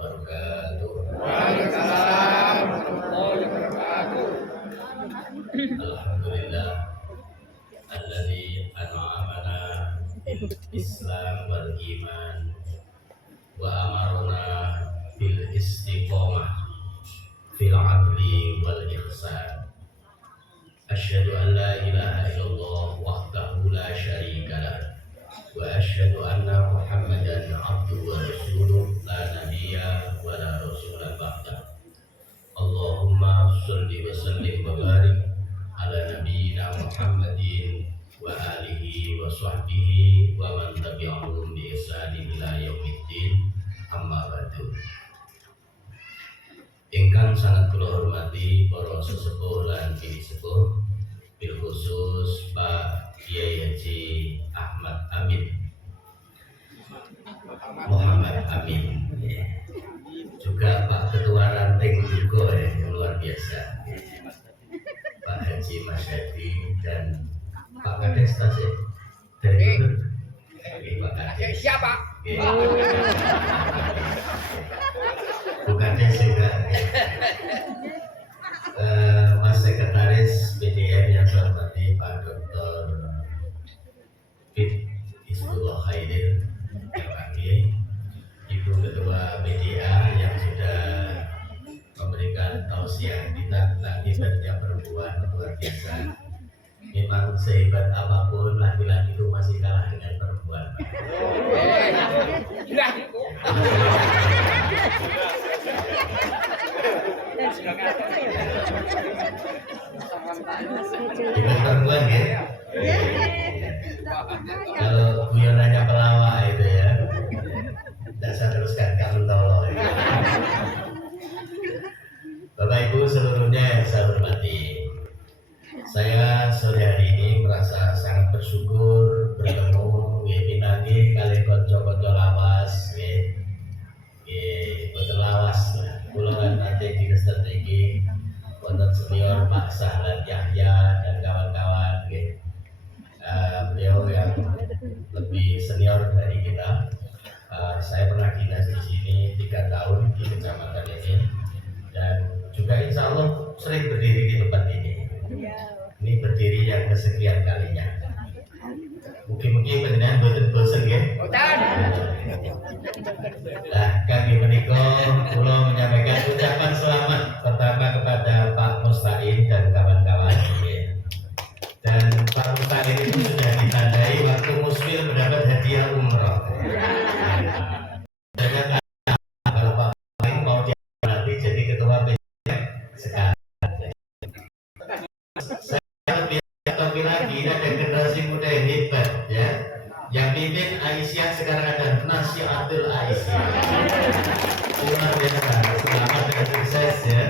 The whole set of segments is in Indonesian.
wabarakatuh. Waalaikumsalam warahmatullahi wabarakatuh. Alhamdulillah alladzi an'amana bil Islam wal iman wa amarna bil istiqomah fil adli wal ihsan. Asyhadu an la ilaha illallah wahdahu la syarika lah wa asyhadu anna Muhammadan abduhu wa rasuluh la nabiyya wa la rasula ba'da. Allahumma sholli wa sallim wa barik ala nabiyyina Muhammadin wa alihi wa sahbihi wa man tabi'ahum bi ihsanin ila yaumiddin. Amma ba'du. Ingkang sangat kula hormati para sesepuh lan bini sepuh, bil khusus Pak Kiai Haji Ahmad Amin Muhammad Amin, juga Pak Ketua Ranting juga yang luar biasa, Pak Haji Masyadi dan Pak Kades Tasik dari Pak Kades. Siapa? Bukan juga Mas Sekretaris BDM yang saya hormati Pak Dr. Fit Hizbullah Khairil MAG, Ibu Ketua BDA yang sudah memberikan tausiah kita tentang hebatnya perempuan luar biasa. Memang sehebat apapun laki-laki itu masih kalah dengan perempuan. Dengan perempuan ya. Kalau guyonannya pelawak itu ya, tidak saya teruskan kamu tolong. Bapak Ibu seluruhnya yang saya hormati, saya sore hari ini merasa sangat bersyukur bertemu pinagi kali konco-konco lawas, betul lawas. Pulangan nanti di strategi konten senior Pak Sahlan Yahya dan kawan-kawan, beliau yang lebih senior dari kita. Saya pernah dinas di sini 3 tahun di kecamatan ini dan juga insya Allah sering berdiri di tempat ini. Ini berdiri yang kesekian kalinya. Mungkin pendengaran boten-bosen ya. Nah, kami menikah, kula menyampaikan ucapan selamat pertama kepada Pak Musta'in dan kawan-kawan. Dan Pak Musta'in itu sudah ditandai waktu Musfil mendapat hadiah umroh. Jangan kalau Pak Musta'in mau diambil jadi ketua PJM sekarang. Tapi lagi ada generasi muda yang hebat ya, yang pimpin Aisyah sekarang ada Nasihatul Aisyah. Luar biasa, selamat dan sukses ya.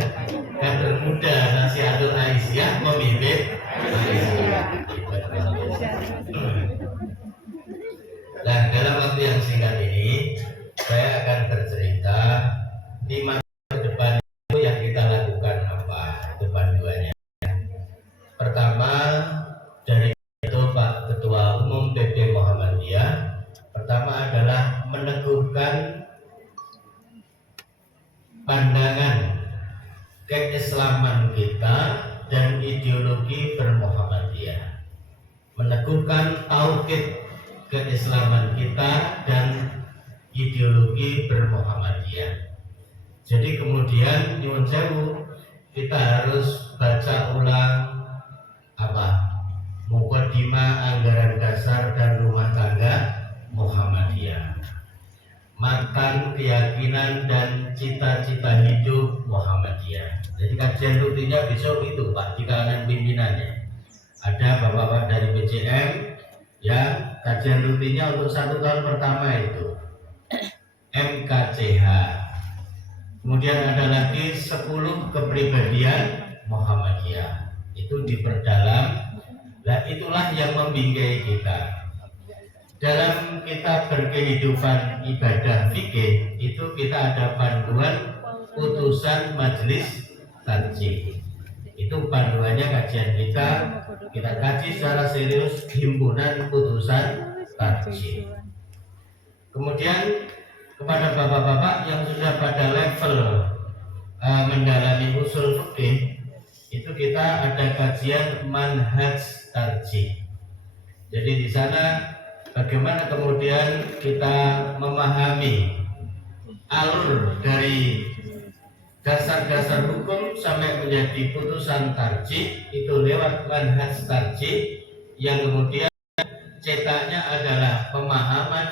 Kader muda Nasihatul Aisyah memimpin Aisyah. Nah, dalam waktu yang singkat ini saya akan bercerita 5 ke depan itu yang kita lakukan apa, itu panduannya. Pertama, dari itu Pak Ketua Umum PP Muhammadiyah, pertama adalah meneguhkan pandangan keislaman kita dan ideologi bermuhammadiyah, meneguhkan tauhid keislaman kita dan ideologi bermuhammadiyah. Jadi kemudian nyuwun sewu, kita harus baca ulang Muqaddimah anggaran dasar dan rumah tangga Muhammadiyah, matan keyakinan dan cita-cita hidup Muhammadiyah. Jadi kajian rutinnya besok itu Pak di kalangan pimpinannya. Ada bapak-bapak dari PJM yang kajian rutinnya untuk 1 tahun pertama itu MKCH. Kemudian ada lagi 10 kepribadian Muhammadiyah. Itu diperdalam. Nah, itulah yang membingkai kita dalam kita berkehidupan ibadah fikih. Itu kita ada panduan putusan majelis tarjih. Itu panduannya kajian kita kaji secara serius himpunan putusan tarjih. Kemudian kepada bapak-bapak yang sudah pada usul fikih itu kita ada kajian manhaj tarjih. Jadi di sana bagaimana kemudian kita memahami alur dari dasar-dasar hukum sampai menjadi putusan tarjih itu lewat manhaj tarjih yang kemudian cetaknya adalah pemahaman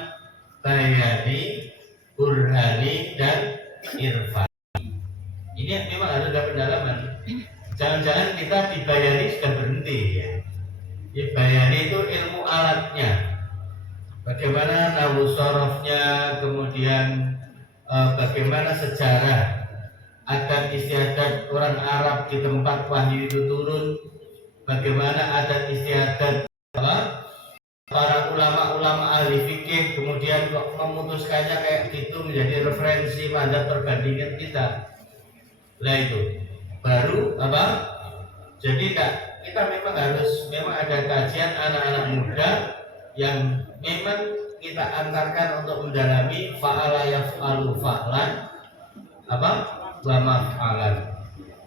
bayani, burhani, dan irfan. Ini memang harus ada pendalaman. Jangan-jangan kita di bayani sudah berhenti ya. Di bayani itu ilmu alatnya, bagaimana nahwu sorofnya, kemudian bagaimana sejarah adat istiadat orang Arab di tempat wahyu itu turun, bagaimana adat istiadat para ulama-ulama ahli fikih kemudian kok memutuskannya kayak gitu menjadi referensi pada perbandingan kita. Nah itu baru apa? Jadi kita memang ada kajian anak-anak muda yang memang kita antarkan untuk mendalami fa'ala yaf'alu fa'lan apa? Wa maf'alan.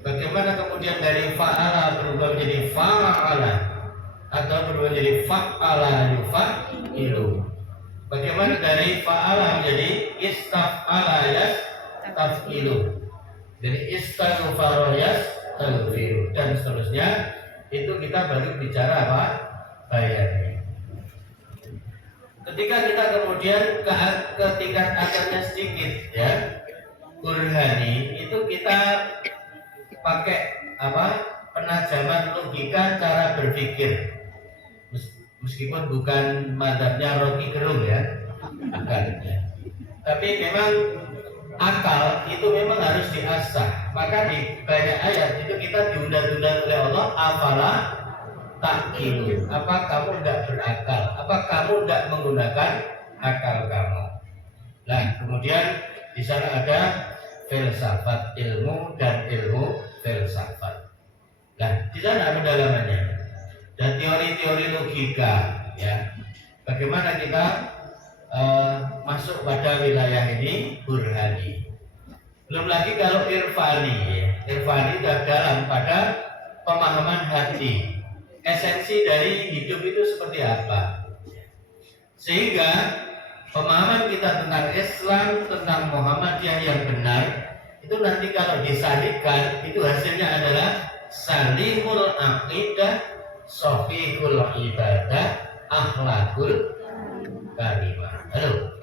Bagaimana kemudian dari fa'ala berubah menjadi fa'ala atau berubah menjadi fa'ala yufa'ilu. Bagaimana dari fa'ala menjadi istaf'ala yastaf'ilu. Dari istaghfara yastaghfiru dan seterusnya. Itu kita baru bicara apa? Bayani. Ketika kita kemudian ke tingkat akarnya sedikit ya, burhani itu kita pakai apa? Penajaman logika cara berpikir. Meskipun bukan madhabnya Rocky Gerung ya, bukan ya. Tapi memang akal itu memang harus diasah. Maka di banyak ayat itu kita diundang-undang oleh Allah, afala taqilu. Apa kamu tidak berakal? Apa kamu tidak menggunakan akal kamu? Nah, kemudian di sana ada filsafat ilmu dan ilmu filsafat. Nah, di sana pendalamannya dan teori-teori logika ya. Bagaimana kita masuk pada wilayah ini burhani. Belum lagi kalau irfani ya. Irfani sudah dalam pada pemahaman hati. Esensi dari hidup itu seperti apa? Sehingga pemahaman kita tentang Islam, tentang Muhammadiyah yang benar itu nanti kalau disandingkan itu hasilnya adalah salimul aqidah, sahihul ibadah, akhlakul karimah. Halo.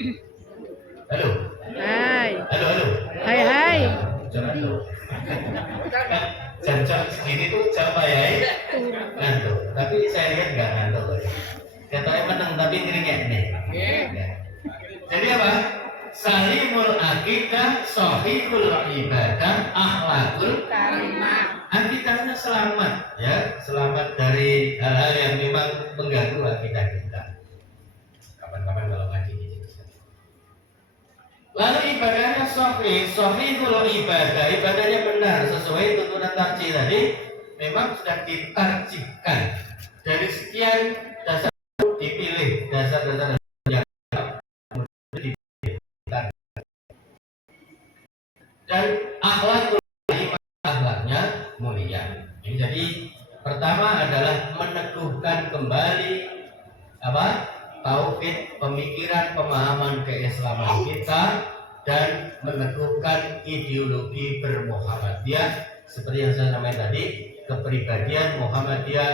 Halo. Hai. Halo. Hai. Jangan tuh. Jam segini tuh jam payah ngantuk. Tapi saya lihat nggak ngantuk. Katanya menang tapi keringet nih. Jadi apa? Salimul aqidah, sahihul ibadah, akhlakul karimah. Akidahnya selamat ya, selamat dari hal-hal yang memang mengganggu akidah kita. Kapan-kapan kalau ngaji di situ. Lalu ibadahnya sahihul ibadah, ibadahnya benar sesuai tuntunan tarjih tadi, memang sudah ditarjihkan dari sekian dasar dipilih dasar-dasar yang dipilih dan akhlaknya mulia. Jadi pertama adalah meneguhkan kembali apa? Tauhid, pemikiran, pemahaman keislaman kita dan meneguhkan ideologi bermuhammadiyah seperti yang saya sampaikan tadi, kepribadian Muhammadiyah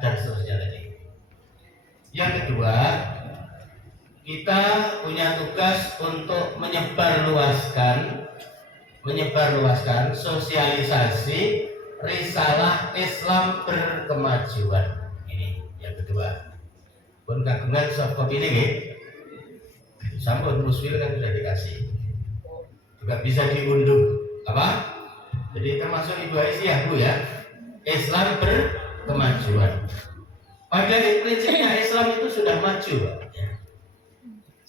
dan seterusnya tadi. Yang kedua, kita punya tugas untuk menyebarluaskan sosialisasi risalah Islam berkemajuan. Ini yang kedua. Pun kagungan soft copy ini sampun muswil kan sudah dikasih, juga bisa diunduh apa? Jadi termasuk Ibu Aisyah Bu ya, Islam berkemajuan. Pada prinsipnya Islam itu sudah maju ya.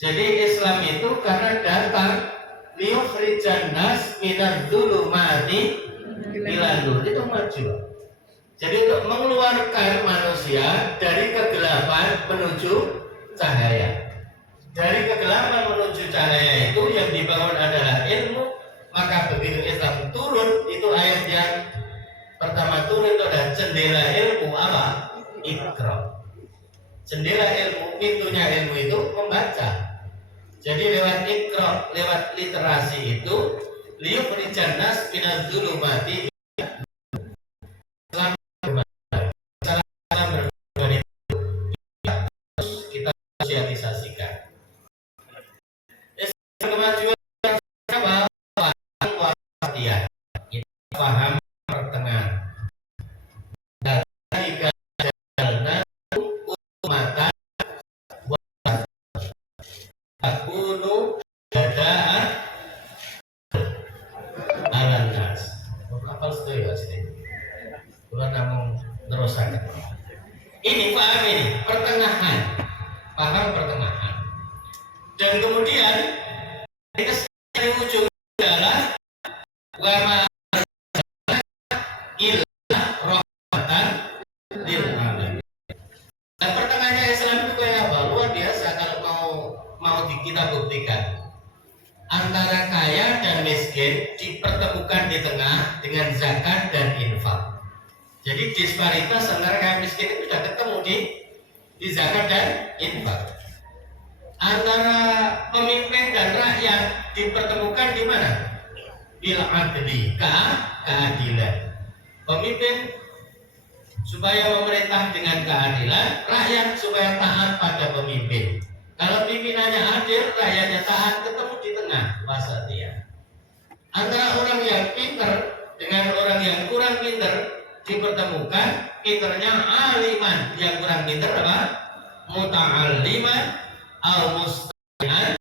Jadi Islam itu karena datang liyukhrijan nas minadz dzulumati ilan nur, itu maju. Jadi untuk mengeluarkan manusia dari kegelapan menuju cahaya. Dari kegelapan menuju cahaya itu yang dibangun adalah ilmu. Maka begitu Islam turun itu jendela ilmu apa? Iqra. Jendela ilmu, pintunya ilmu itu membaca. Jadi lewat iqra, lewat literasi itu liyukhrijan nas minadz zulumati kita sosialisasikan. Kemajuan apa? Wasatiyah. Kita paham pertengahan. Dan jika jalan mata takunu dadaan alan nas. Apa setuju sih? Kalau namun terusan. Ini paham ini pertengahan, paham pertengahan. Dan kemudian dari ujung adalah wama ilah rahmatan lil alamin. Dan pertengahannya Islam itu kayak apa? Luar biasa kalau mau kita buktikan. Antara kaya dan miskin dipertemukan di tengah dengan zakat dan infak. Jadi disparitas antara kaya miskin itu sudah ketemu di zakat dan infak. Antara pemimpin dan rakyat dipertemukan di mana? Bil adli, keadilan. Pemimpin supaya memerintah dengan keadilan, rakyat supaya taat pada pemimpin. Kalau pimpinannya adil, rakyatnya taat, ketemu di tengah, wasatiyah. Antara orang yang pintar dengan orang yang kurang pintar dipertemukan, pintarnya aliman, yang kurang pintar apa? Muta'alliman al mustami'an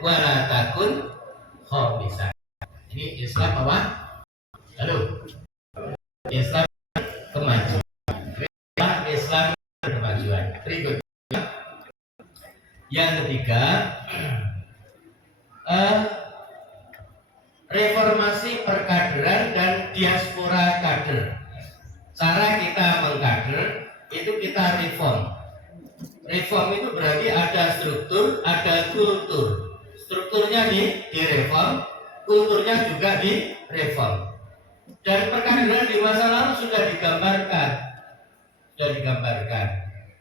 wala takun khabisan. Ini Islam apa? Halo. Islam kemajuan. Islam kemajuan. Berikut. Yang ketiga, reformasi perkaderan dan diaspora kader. Cara kita mengkader itu kita reform. Reform itu berarti ada struktur, ada kultur. Strukturnya direform, kulturnya juga direform. Dan perkaderan di masa lalu sudah digambarkan.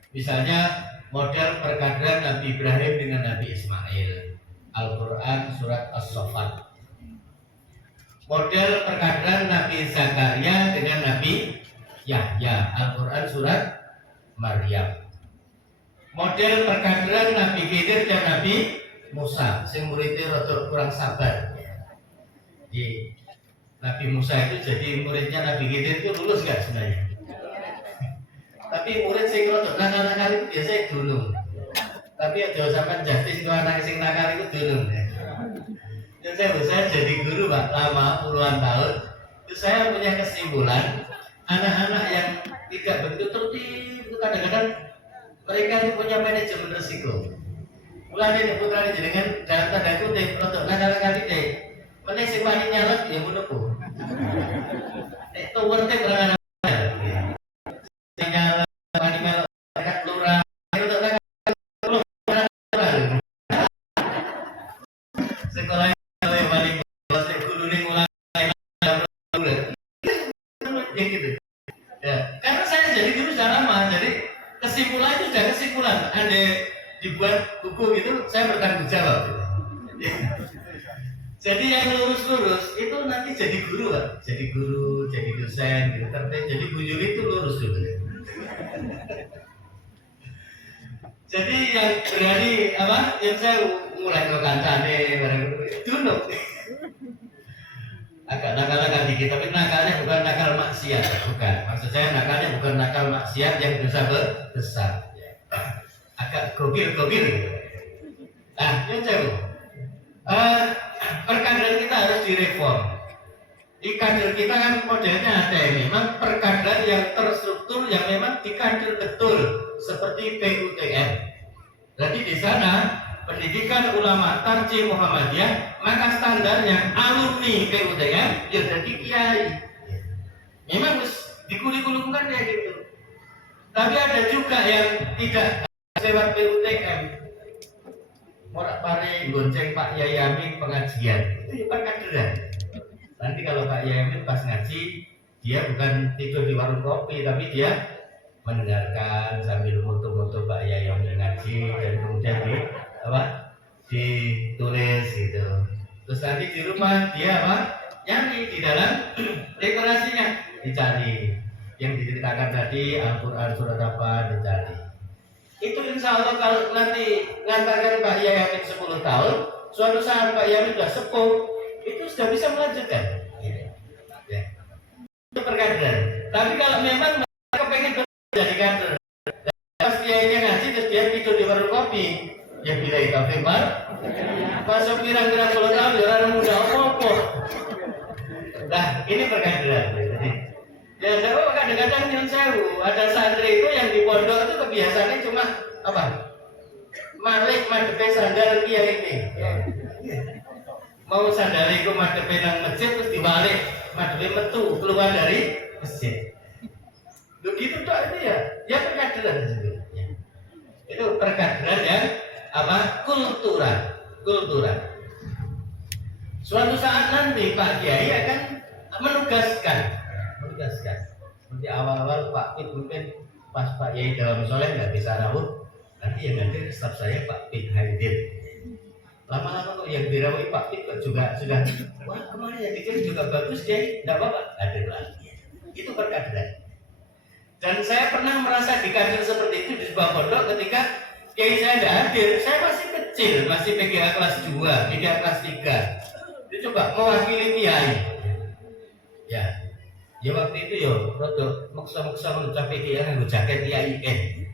Misalnya model perkaderan Nabi Ibrahim dengan Nabi Ismail, Al-Quran surat As-Saffat. Model perkaderan Nabi Zakaria dengan Nabi Yahya, Al-Quran surat Maryam. Model perkaderan Nabi Khidir dan Nabi Musa, sing muridnya rada kurang sabar. Di Nabi Musa itu jadi muridnya Nabi Khidir itu lulus gak sebenarnya? Tapi murid sing rada nakal-nakal itu biasanya dunung. Tapi aja sampean justice itu anak sing nakal itu dunung. Dan saya jadi guru Pak lama puluhan tahun. Itu saya punya kesimpulan anak-anak yang tidak begitu tertib itu kadang-kadang mereka itu punya manajemen risiko. Mulai ini putranya jenengan dalam tanda kutip untuk nakal-nakal ini meneh sing wani nyalek ya menapa. Nek tuwerte berangkat sing nyalek wani melok dekat lurah untuk nakal sekolah wani sing gulune mulai gitu. Ya, karena saya jadi guru sudah lama, jadi kesimpulan itu sudah kesimpulan. Andai dibuat buku itu saya bertanggung jawab. Jadi yang lurus-lurus itu nanti jadi guru Pak. Jadi guru, jadi dosen, gitu. Jadi guru itu lurus dulu. Jadi yang berani apa? Yang saya mulai ke kancane bareng dulu. Agak nakal-nakal dikit, tapi nakalnya bukan nakal maksiat, bukan. Maksud saya nakalnya bukan nakal maksiat yang dosa besar. Agak gokil-gokil. Nah, yang jauh. Perkaderan kita harus direform. Di kader kita kan modelnya ada ini. Memang perkaderan yang terstruktur, yang memang dikader betul, seperti PUTM. Jadi di sana pendidikan ulama Tarjih Muhammadiyah, maka standarnya alumni PUTM ya jadi kiai. Memang harus dikurikulumkan kayak gitu. Tapi ada juga yang tidak lewat PUTM. Morak pare gonceng Pak Yai Amin pengajian itu ya perkaderan. Nanti kalau Pak Yai Amin pas ngaji, dia bukan tidur di warung kopi, tapi dia mendengarkan sambil foto-foto Pak Yai Amin ngaji, dan kemudian ditulis gitu. Terus nanti di rumah dia nyanyi di dalam dekorasinya, dicari yang diceritakan tadi Al-Quran surat apa, dicari. Itu insya Allah kalau nanti ngantarkan Pak Yai Amin 10 tahun, suatu saat Pak Yai Amin sudah sepuh, itu sudah bisa melanjutkan. Ya. Itu perkaderan. Tapi kalau memang mereka pengen jadi kader, pas dia ini ngaji terus dia tidur di warung kopi, ya bila itu Februari, masuk pirang-pirang 10 tahun, ya orang muda apa-apa. Nah, ini perkaderan. Ya, saya kadang-kadang yang sewu, ada santri itu yang di pondok itu kebiasaannya cuma apa? Malik madepe sandal kiai ini. Mau sandal itu madepe nang masjid terus dibalik, madepe metu keluar dari masjid. Begitu tak itu ya perkaderan sebenarnya. Itu perkaderan yang apa? Kultural. Suatu saat nanti Pak Kiai akan menugaskan. Seperti awal-awal Pak Pit mungkin pas Pak Yai dalam soleh nggak bisa rawuh, nanti yang hadir staf saya Pak Pit hadir. Lama-lama kok yang dirawui Pak Pit kok juga sudah, wah kemarin yang bikin juga bagus deh, nggak apa-apa, hadir lagi. Itu perkaderan. Dan saya pernah merasa dikader seperti itu di sebuah pondok ketika Kiai saya tidak hadir. Saya masih kecil, masih PGA kelas 2, PGA kelas 3. Dia coba mewakili Kiai. Ya waktu itu rada maksa-maksa mengucap PGA nganggo jaket IAIN.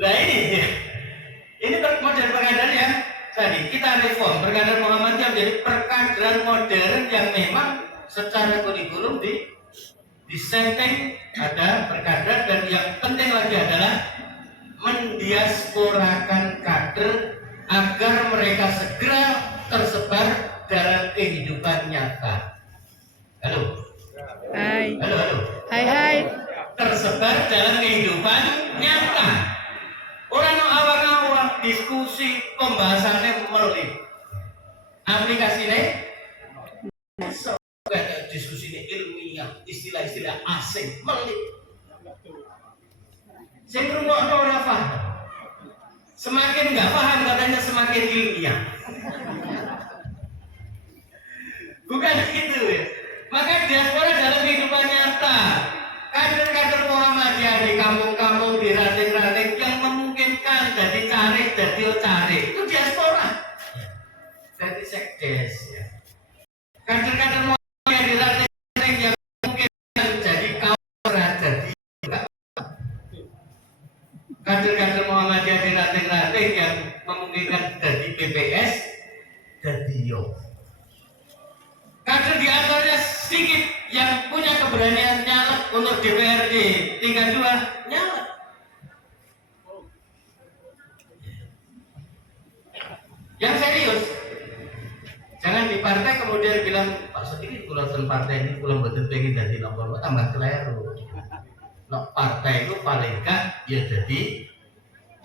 Nah ini modern perkaderan yang tadi kita reform perkaderan Muhammadiyah menjadi perkaderan modern yang memang secara kurikulum disetting ada perkaderan, dan yang penting lagi adalah mendiasporakan kader agar mereka segera tersebar dalam kehidupan nyata. Halo. Hai. Halo. Hai. Tersebar dalam kehidupan nyata. Orang awal-awal diskusi pembahasannya melalui aplikasinya. Diskusi ini ilmiah, istilah-istilah asing melalui. Saya ngrungokno ora paham. Semakin nggak paham katanya semakin ilmiah. Bukan itu ya. Maka diaspora dalam kehidupan nyata, kader-kader Muhammadiyah di kampung-kampung, di ranting-ranting yang memungkinkan jadi carik, itu diaspora. Jadi sekdes ya. Kader-kader Muhammadiyah di ranting-ranting yang memungkinkan jadi kaura, jadi kader-kader Muhammadiyah di ranting-ranting yang memungkinkan jadi PPS, jadi kader di antaranya sedikit yang punya keberanian nyalek untuk DPRD tingkat 2 nyalek. Yang serius, jangan di partai kemudian bilang Pak sedikit kalau partai ini kalau betul pengen jadi nomor tambah keliru. No, partai itu paling gak ya jadi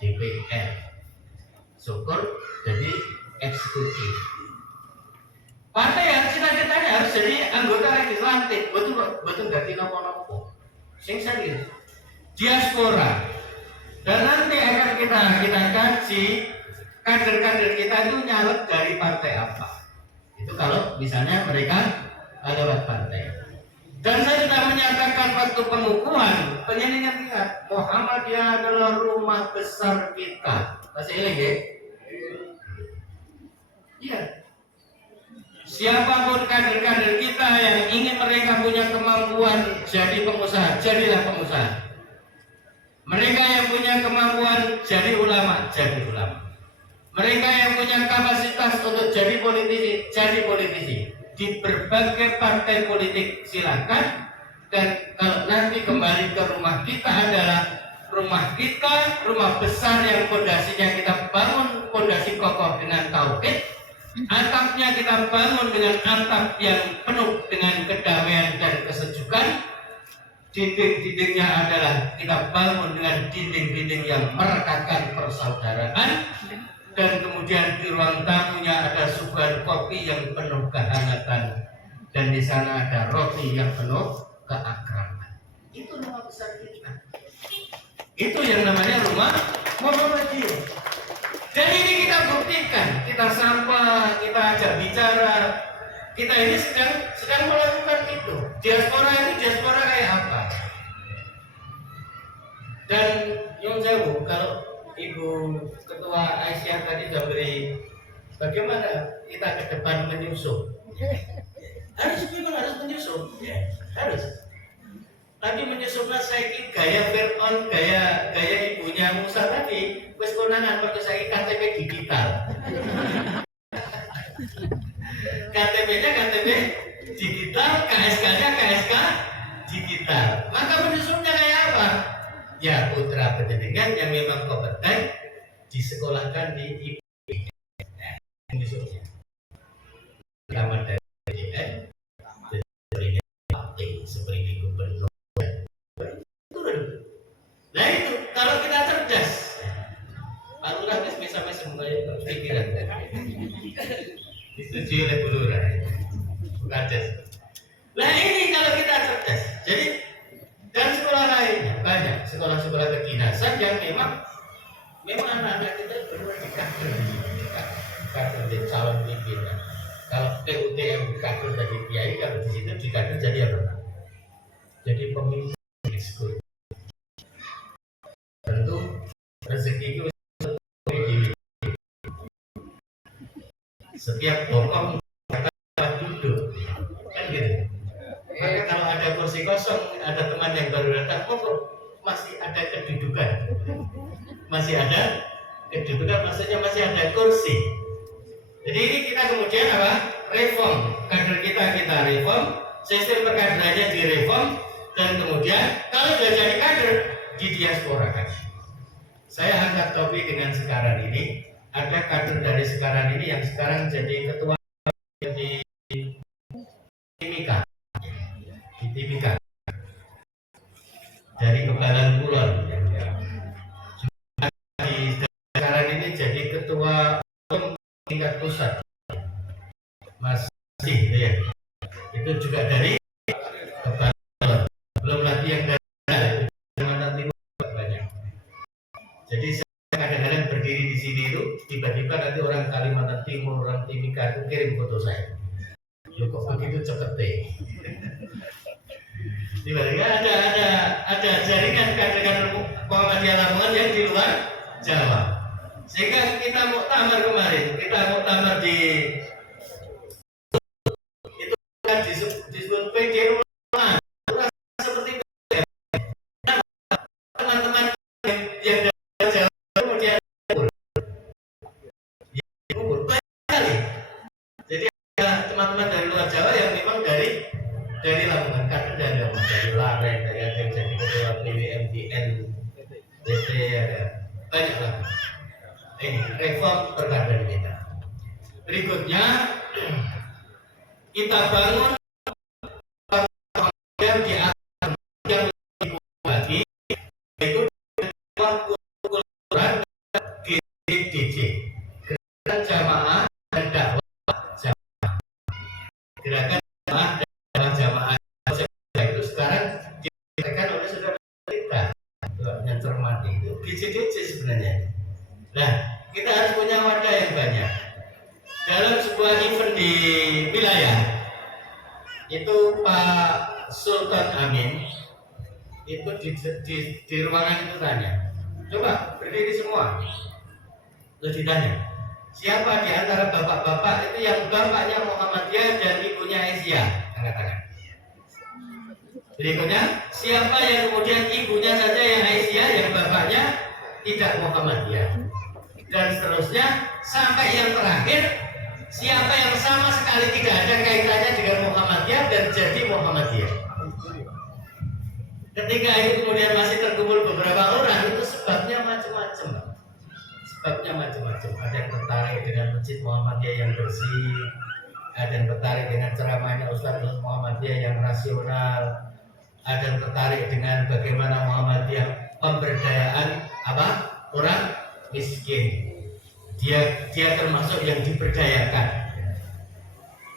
DPR, syukur jadi eksekutif. Partai yang cita-citanya harus jadi anggota legislatif, betul ganti nopo-nopo. Sing serius. Diaspora. Dan nanti akan kita kaji kader-kader kita itu nyalek dari partai apa. Itu kalau misalnya mereka lewat partai. Dan saya sudah menyatakan waktu pengukuhan, penyanyinya lihat Muhammadiyah adalah rumah besar kita. Masih ingat ya? Iya. Siapapun kader-kader kita yang ingin mereka punya kemampuan jadi pengusaha, jadilah pengusaha. Mereka yang punya kemampuan jadi ulama, jadi ulama. Mereka yang punya kapasitas untuk jadi politisi, jadi politisi. Di berbagai partai politik silakan. Dan kalau nanti kembali ke rumah kita adalah rumah kita, rumah besar yang fondasinya kita bangun, fondasi kokoh dengan tauhid. Atapnya kita bangun dengan atap yang penuh dengan kedamaian dan kesejukan. Dinding-dindingnya adalah kita bangun dengan dinding-dinding yang merekatkan persaudaraan. dan kemudian di ruang tamunya ada suguhan kopi yang penuh kehangatan, dan di sana ada roti yang penuh keakraban. Itu nama besar kita. Itu yang namanya rumah Muhammadiyah. Dan ini kita buktikan, kita sapa, kita ajak bicara. Kita ini sedang melakukan itu. Diaspora ini diaspora kayak apa? Dan yang jauh, kalau Ibu Ketua Aisyah tadi sudah beri bagaimana kita ke depan menyusup. Memang harus menyusup, ya, harus. Tapi menyusupnya saya ini gaya Fir'aun, gaya ibunya Musa tadi, wis konangan waktu saya KTP digital. KTP-nya KTP digital, KSK-nya KSK digital. Maka menyusupnya kayak apa? Ya, putra penjenengan yang memang kompeten disekolahkan di IPN. Menyusupnya. Pertama dari IPN, seperti gubernur. Nah itu, kalau kita cerdas, Pak Lurah sampai semuanya pikiran. Disetujui oleh Bu Lurah. Bukan. Nah ini kalau kita cerdas, jadi dan sekolah lainnya banyak sekolah-sekolah kedinasan yang memang anak-anak kita benar di kader di calon pimpinan. Kalau PUTM kader jadi kiai, kalau di situ di kader jadi apa? Jadi pemimpin ekskul. Tentu rezeki itu setiap bokong dapat duduk, kan gitu. Maka kalau ada kursi kosong, ada teman yang baru datang, masih ada kedudukan, maksudnya masih ada kursi. Jadi ini kita kemudian apa? Reform, kader kita reform, sistem perkaderannya direform, dan kemudian kalau sudah jadi kader didiasporakan. Saya angkat topik dengan sekarang ini, ada kader dari sekarang ini yang sekarang jadi ketua di Timika, dari Kebalan Kulon. Sekarang ini jadi ketua tingkat pusat, masih ya. Itu juga dari Kebalan Kulon. Belum lagi yang dari Kalimantan Timur banyak. Jadi saya kadang-kadang berdiri di sini itu tiba-tiba nanti orang Kalimantan Timur, orang Timika itu kirim foto saya. Yo kok begitu cepet deh. Tiba-tiba ada jaringan kader-kader Muhammadiyah Lamongan yang di luar Jawa. Sehingga kita muktamar kemarin, kita muktamar di itu kan disebut PG Rumah seperti itu ya. Teman-teman yang dari Jawa kemudian kubur banyak sekali. Jadi ada teman-teman dari luar Jawa yang memang dari Lamongan, kader dari Lareng, dari ada yang jadi ketua PWMDN, DT, ada banyak lah. Ini reform perkaderan kita. Berikutnya kita bangun yang di atas yang lebih lagi, yaitu kulturan GDJ, gerakan jamaah dan dakwah jamaah. Gerakan jamaah dan dakwah jamaah itu sekarang dikatakan oleh saudara kita yang cermat itu GDJ sebenarnya. Nah, kita harus punya wadah yang banyak. Dalam sebuah event di wilayah, itu Pak Sultan Amin itu di ruangan itu tanya, coba berdiri semua, terus ditanya, siapa di antara bapak-bapak itu yang bapaknya Muhammadiyah dan ibunya Aisyah? Angkat tangan. Berikutnya, siapa yang kemudian ibunya saja yang Aisyah, yang bapaknya tidak Muhammadiyah? Dan seterusnya sampai yang terakhir, siapa yang sama sekali tidak ada kaitannya dengan Muhammadiyah dan jadi Muhammadiyah. Ketika itu kemudian masih terkumpul beberapa orang, itu sebabnya macam-macam. Ada yang tertarik dengan masjid Muhammadiyah yang bersih, ada yang tertarik dengan ceramahnya Ustaz Muhammadiyah yang rasional, ada yang tertarik dengan bagaimana Muhammadiyah pemberdayaan orang miskin. dia termasuk yang diberdayakan.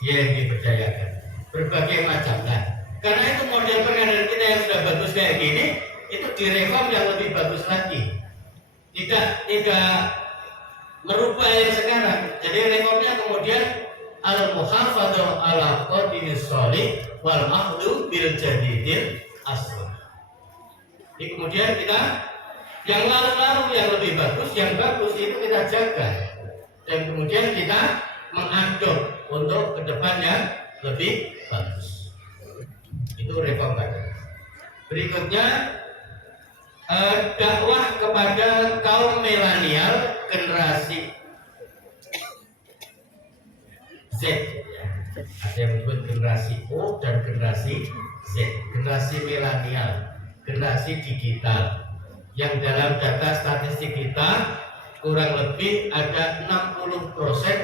Dia yang diberdayakan. Berbagai macam. Nah, karena itu model pengadaan kita yang sudah bagus kayak gini, itu direform yang lebih bagus lagi. Tidak merubah yang sekarang. Jadi reformnya kemudian al-muhafadzah ala qadimis sholih wal akhdhu bil jadidil asli. Jadi kemudian kita yang lalu-lalu yang lebih bagus, yang bagus itu kita jaga, dan kemudian kita mengadop untuk kedepannya lebih bagus. Itu reform tadi. Berikutnya dakwah kepada kaum milenial generasi Z. Ada yang disebut generasi O dan generasi Z. Generasi milenial, generasi digital, yang dalam data statistik kita kurang lebih ada 60%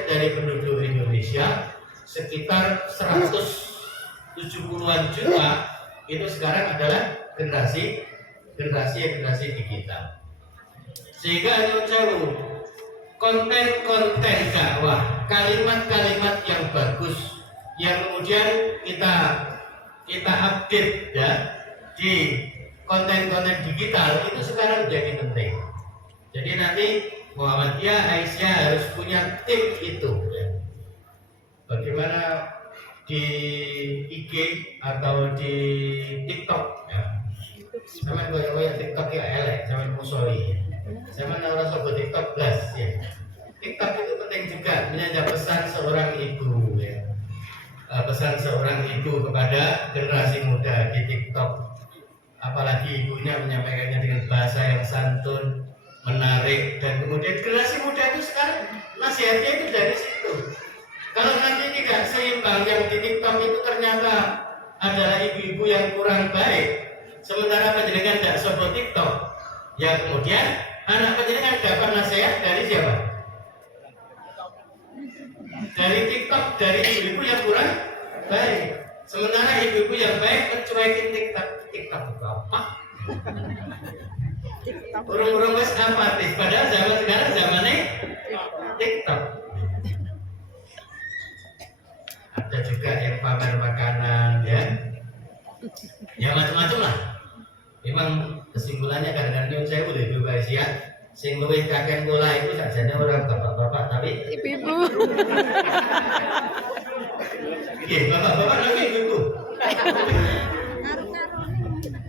dari penduduk Indonesia, sekitar 170-an juta itu sekarang adalah generasi digital. Sehingga itu jauh konten-konten dakwah, kalimat-kalimat yang bagus yang kemudian kita update ya di konten-konten digital itu sekarang jadi penting. Jadi nanti Muhammadiyah Aisyah harus punya tim itu ya. Bagaimana di IG atau di TikTok ya. Sama koyo TikTok ya elek, sama musoli. Sama orang sebut TikTok plus ya. TikTok itu penting juga menyampaikan pesan seorang ibu ya. Pesan seorang ibu kepada generasi muda di TikTok. Apalagi ibunya menyampaikannya dengan bahasa yang santun, menarik, dan kemudian generasi muda itu sekarang nasihatnya itu dari situ. Kalau nanti tidak seimbang yang di TikTok itu ternyata adalah ibu-ibu yang kurang baik, sementara penjenengan tidak sobat TikTok, ya kemudian anak penjenengan dapat nasihat dari siapa? Dari TikTok, dari ibu-ibu yang kurang baik. Sementara ibu-ibu yang baik mencuekin TikTok itu apa? Urung-urung wis apatis, padahal zaman sekarang zamannya TikTok. Ada juga yang pamer makanan ya macam-macam lah. Memang kesimpulannya kadang-kadang saya udah bebas ya. Sing luwih kakek bola itu sajane orang bapak-bapak tapi ibu. Iya, bapak-bapak lagi ibu.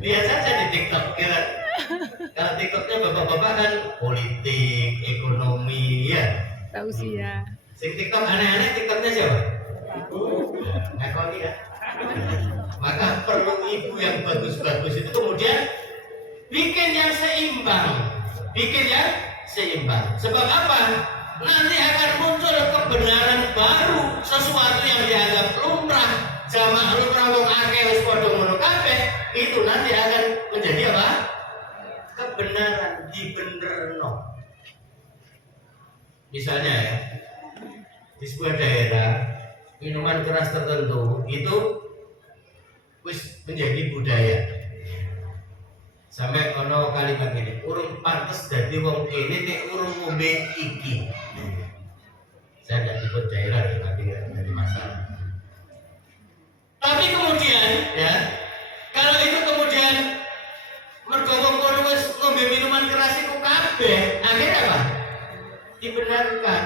Lihat saja di TikTok kira. Kalau TikToknya bapak-bapak kan politik, ekonomi ya. Tahu sih ya. Sing TikTok aneh-aneh TikToknya siapa? Ngakoni ya. Maka perlu ibu yang bagus-bagus itu kemudian bikin yang seimbang. Sebab apa? Nanti akan muncul kebenaran baru, sesuatu yang dianggap lumrah, jamak lumrah wong akeh wis padha ngono kabeh, itu nanti akan menjadi apa? Kebenaran, dibenerno. Misalnya ya, di sebuah daerah minuman keras tertentu itu wis menjadi budaya. Sampai ono kalimat ini, urung pantes dadi wong kene nek urung ngombe iki. Saya tidak sebut daerah ya, tapi jadi masalah. Tapi kemudian ya, kalau itu kemudian mergo wong kono wis ngombe minuman keras iku kabeh, akhirnya apa? Dibenarkan.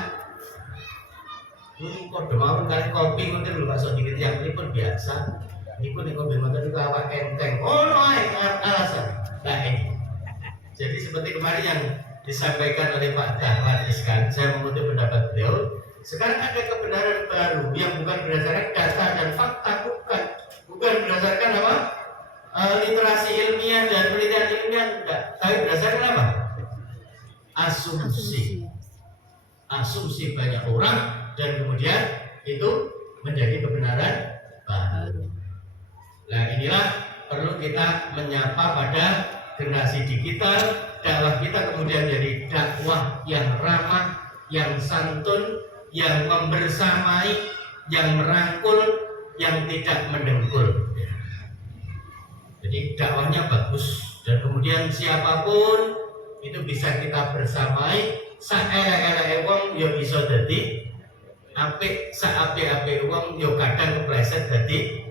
Ini kok demam kali kopi ngoten lho Pak sok dikit yang ini pun biasa. Niku nek ngombe ngoten niku awak enteng. Oh no, alasan. Nah ini. Jadi seperti kemarin yang disampaikan oleh Pak Dahlan Iskan, saya mengutip pendapat beliau. Sekarang ada kebenaran baru yang bukan berdasarkan data dan fakta, bukan berdasarkan apa? Literasi ilmiah dan penelitian ilmiah, enggak. Tapi berdasarkan apa? Asumsi banyak orang dan kemudian itu menjadi kebenaran baru. Nah inilah perlu kita menyapa pada generasi digital. Dakwah kita kemudian jadi dakwah yang ramah, yang santun, yang membersamai, yang merangkul, yang tidak mendengkul. Jadi dakwahnya bagus dan kemudian siapapun itu bisa kita bersamai. Saelek-elek wong wong yo iso dadi apik, saapik-apik wong yo kadang kepleset dadi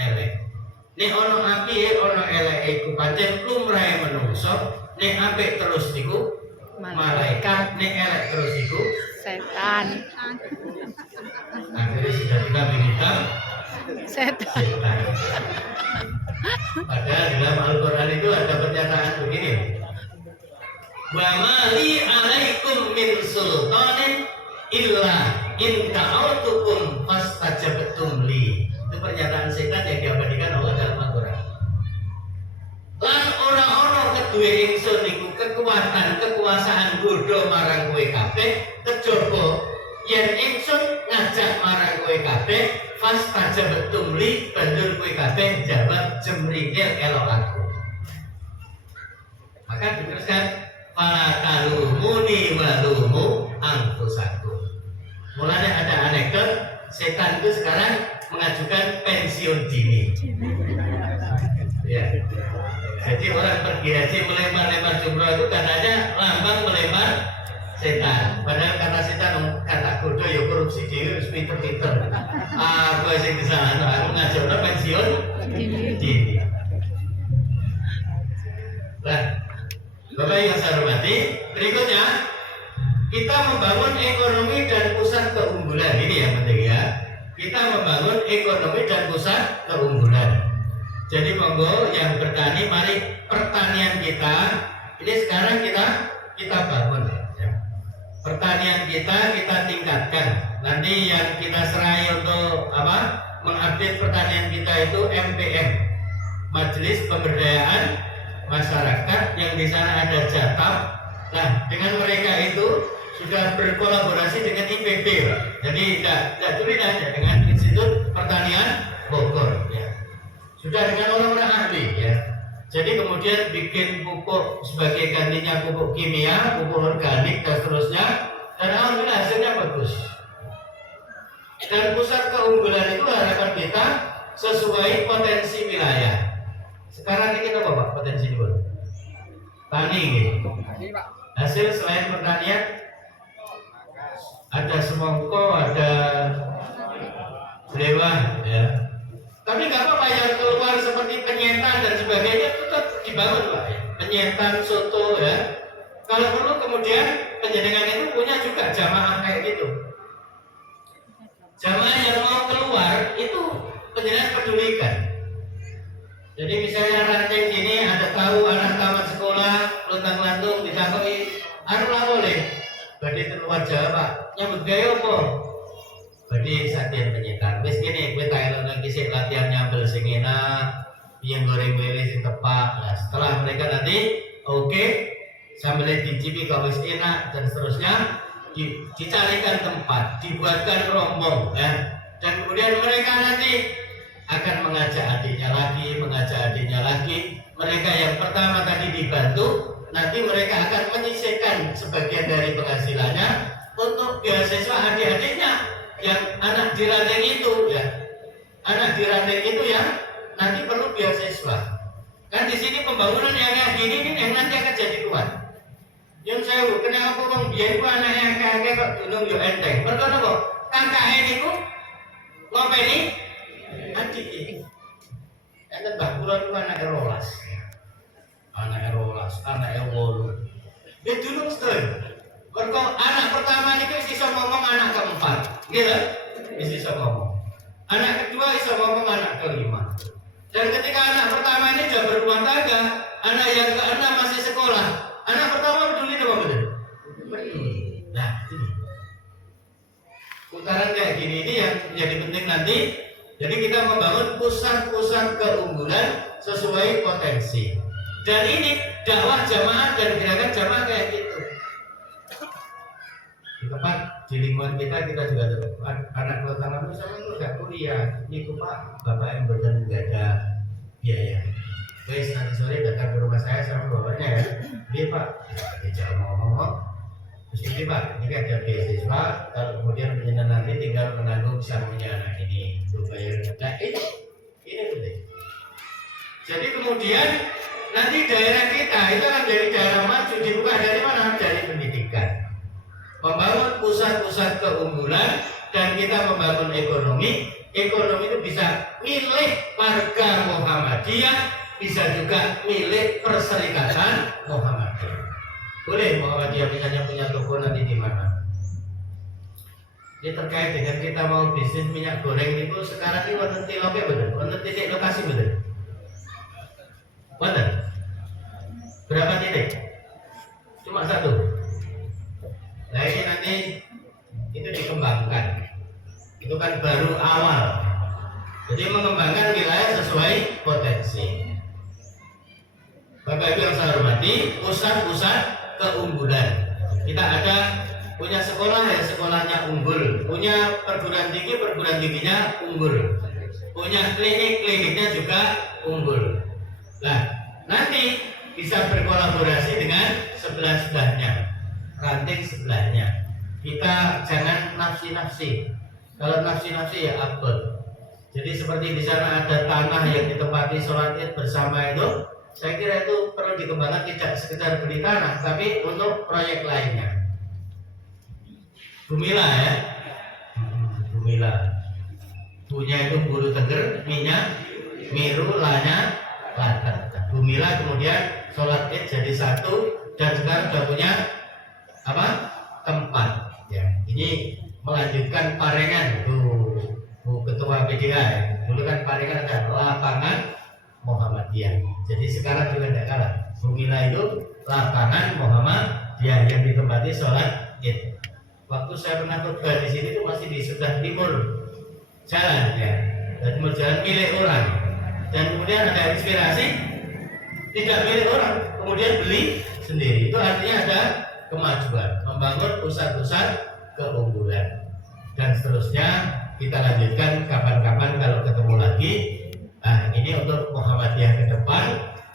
elek. Nek ana apike ana eleke iku pancen lumrahe manungsa, nek apik terus niku malaikat, nek elek terus iku Setan. akhirnya sudah kita hitam Setan. setan. Padahal dalam Al-Quran itu ada pernyataan begini, wa mali alaikum min sultanin illa in ta'autukum fastajabtum li. Itu pernyataan setan yang diabadikan Allah dalam Al-Quran. Lan ora-ora kedue ingsun niku kekuatan kekuasaan godho marang kowe kabeh kejaba yen ingsun ngajak marang kowe kabeh fastajabtum li banjur kowe kabeh jawab jemringil elok aku. Maka diteruskan fala talumuni walumu anfusakum. Mulanya ada anekdot setan itu sekarang mengajukan pensiun dini. Ya. Jadi orang pergi haji melempar-lempar jumroh itu katanya lambang melempar setan. Padahal kata setan kata kudo ya korupsi diri harus pinter-pinter. Aku sing kesalahan aku ngajak pensiun dini. Nah, Bapak yang saya hormati, berikutnya kita membangun ekonomi dan pusat keunggulan. Ini yang penting ya. Kita membangun ekonomi dan pusat keunggulan. Jadi monggo yang bertani, mari pertanian kita ini sekarang kita bangun. Ya. Pertanian kita tingkatkan. Nanti yang kita serai untuk apa? Mengupdate pertanian kita itu MPM, Majelis Pemberdayaan Masyarakat, yang di sana ada Jatam. Nah, dengan mereka itu sudah berkolaborasi dengan IPB, Pak. Jadi tidak sulit aja dengan Institut Pertanian Bogor. Ya. Sudah dengan orang-orang ahli ya. Jadi kemudian bikin pupuk sebagai gantinya pupuk kimia, pupuk organik dan seterusnya, dan alhamdulillah hasilnya bagus. Dan pusat keunggulan itu harapan kita sesuai potensi wilayah. Sekarang ini apa Pak potensi itu? Tani gitu. Hasil selain pertanian ada semongko, ada belewah ya. Tapi nggak apa-apa yang keluar seperti penyetan dan sebagainya tetap dibangun Pak ya. Penyetan, soto ya. Kalau perlu kemudian penjaringan itu punya juga jamaah kayak gitu. Jamaah yang mau keluar itu penjaringan pedulikan. Jadi misalnya ranting gini ada tahu anak tamat sekolah luntang-lantung ditakoi, anu lah boleh. Badhe keluar Jawa Pak, nyambut gaya apa? Badhe latihan penyetan. Wis gini, kowe tak elokno kisik latihan nyambel sing enak, yang goreng lele sing tepat. Nah, setelah mereka nanti oke, sambelnya dicipi kalau wis enak dan seterusnya, dicarikan tempat, dibuatkan rombong ya. Dan kemudian mereka nanti akan mengajak adiknya lagi. Mereka yang pertama tadi dibantu, nanti mereka akan menyisihkan sebagian dari penghasilannya untuk beasiswa adik-adiknya yang anak di ranting itu ya. Anak di ranting itu yang nanti perlu beasiswa. Kan di sini pembangunan yang kayak gini ini yang nanti akan jadi kuat. Yang saya kenapa bang biar ku anak yang kayak kok gunung yo enteng. Mereka kok KKN itu ngopeni adik ini. Enten Mbah Kulon itu anak erolas. Anak erolas, anak ewolu. Dia dulu setengah. Mereka anak pertama ini bisa ngomong anak keempat, gitu? Bisa ngomong. Anak kedua bisa ngomong anak kelima. Dan ketika anak pertama ini sudah berumah tangga, anak yang keenam masih sekolah. Anak pertama peduli apa betul? Peduli. Nah, ini putaran kayak gini ini yang menjadi penting nanti. Jadi kita membangun pusat-pusat keunggulan sesuai potensi. Dan ini dakwah jamaah dan gerakan jamaah kayak gitu. Di tempat di lingkungan kita juga ada anak pertama itu sama itu nggak kuliah. Ini Pak, bapak yang benar nggak ada biaya. Guys, nanti sore datang ke rumah saya sama bapaknya ya. Dia Pak, dia ngomong. Terus ini Pak, ini ada beasiswa. Kalau kemudian penyenan nanti tinggal menanggung sangunya anak ini untuk bayar. Nah ini penting. Jadi kemudian nanti daerah kita itu akan jadi daerah maju, dibuka dari mana? Dari pendidikan. membangun pusat-pusat keunggulan, dan kita membangun ekonomi. Ekonomi itu bisa milik warga Muhammadiyah, bisa juga milik Perserikatan Muhammadiyah. Boleh Muhammadiyah misalnya punya toko nanti di mana? Ini terkait dengan kita mau bisnis minyak goreng itu sekarang ini wonten tiloke betul, wonten titik lokasi betul. Wonten. Berapa titik? Cuma satu. Nah ini nanti itu dikembangkan. Itu kan baru awal. Jadi mengembangkan wilayah sesuai potensi. Bapak Ibu yang saya hormati, pusat-pusat keunggulan. Kita ada punya sekolah ya sekolahnya unggul, punya perguruan tingginya unggul, punya kliniknya juga unggul. Nah, nanti bisa berkolaborasi dengan sebelah-sebelahnya, ranting sebelahnya. Kita jangan nafsi-nafsi. Kalau nafsi-nafsi ya abot. Jadi seperti di sana ada tanah yang ditempati sholat id bersama itu, saya kira itu perlu dikembangkan tidak sekedar beli tanah, tapi untuk proyek lainnya. Bumila ya, Bumila. Bunya itu bulu tengger, minyak, miru, lanya, latar. Bumila kemudian sholat id jadi satu, dan sekarang sudah punya apa? Tempat. Ya, ini melanjutkan Parengan Bu Ketua PDA ya. Dulu kan Parengan ada lapangan Muhammadiyah. Jadi sekarang juga tidak kalah. Bumila itu lapangan Muhammadiyah yang ditempati sholat id. Waktu saya pernah khutbah di sini itu masih di sebelah timur jalan ya, dan timur jalan milik orang. Dan kemudian ada inspirasi tidak milik orang, kemudian beli sendiri. Itu artinya ada kemajuan, membangun pusat-pusat keunggulan. Dan seterusnya kita lanjutkan kapan-kapan kalau ketemu lagi. Nah ini untuk Muhammadiyah ke depan.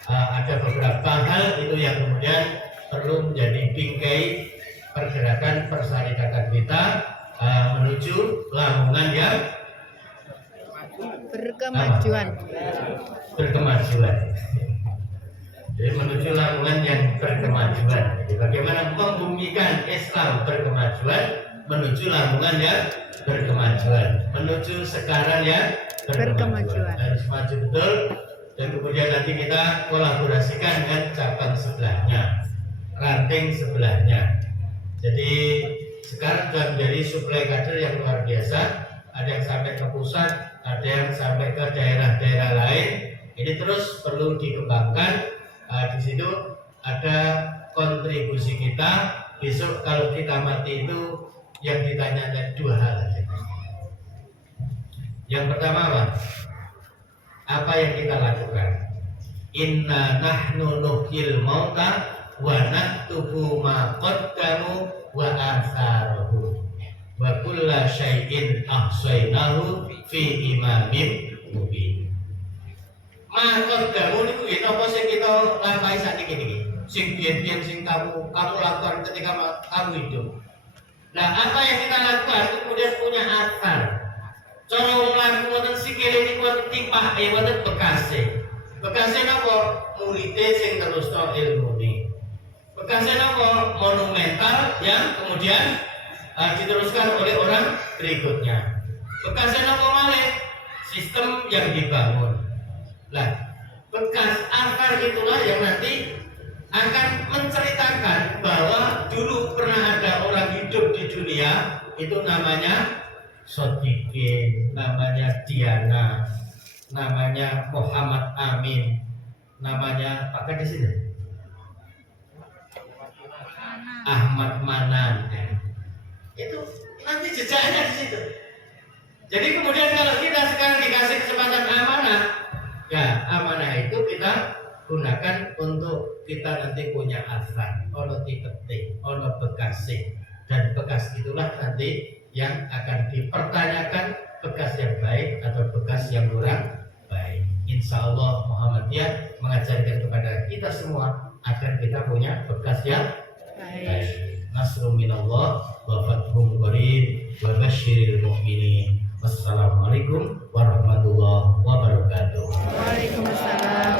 Ada beberapa hal itu yang kemudian perlu menjadi bingkai pergerakan persyarikatan kita menuju Lamongan yang Berkemajuan. Berkemajuan. Jadi menuju Lamongan yang berkemajuan. Jadi bagaimana membumikan Islam berkemajuan menuju Lamongan yang berkemajuan, menuju sekarang yang berkemajuan. Harus maju betul. Dan kemudian nanti kita kolaborasikan dengan cabang sebelahnya, ranting sebelahnya. Jadi sekarang sudah menjadi suplai kader yang luar biasa. Ada yang sampai ke pusat, ada yang sampai ke daerah-daerah lain. Ini terus perlu dikembangkan. Di situ ada kontribusi kita. Besok kalau kita mati itu yang ditanya ada dua hal. Yang pertama apa yang kita lakukan? Inna nahnu nuhyil mauta wa naktubu ma qaddamu wa atharuhu wa kulla syai'in ahsaynahu fi imamin mubin. Ma qaddamu niku nggih napa sing kita lampahi sakniki niki? Sing biyen-biyen sing kamu lakukan ketika kamu hidup. Nah, apa yang kita lakukan itu kemudian punya athar. Cara wong laku wonten sikile niku wonten tipak wonten bekase. Bekase napa? Murite sing terusno ilmune. Bekasnya apa? Monumental yang kemudian diteruskan oleh orang berikutnya. Bekasnya apa malih? Sistem yang dibangun. Nah, bekas akar itulah yang nanti akan menceritakan bahwa dulu pernah ada orang hidup di dunia, itu namanya Sodikin, namanya Diana, namanya Muhammad Amin, namanya Pak Kades itu Ahmad Manan. Itu nanti jejaknya di situ. Jadi kemudian kalau kita sekarang dikasih kesempatan amanah, ya amanah itu kita gunakan untuk kita nanti punya asal, ono tipete, ono bekasih, dan bekas itulah nanti yang akan dipertanyakan bekas yang baik atau bekas yang kurang baik. Insya Allah Muhammadiyah mengajarkan kepada kita semua agar kita punya bekas yang baik. Nasrul minallah wa fathun qarib wa basyiril mu'minin. Wassalamualaikum warahmatullahi wabarakatuh. Waalaikumsalam.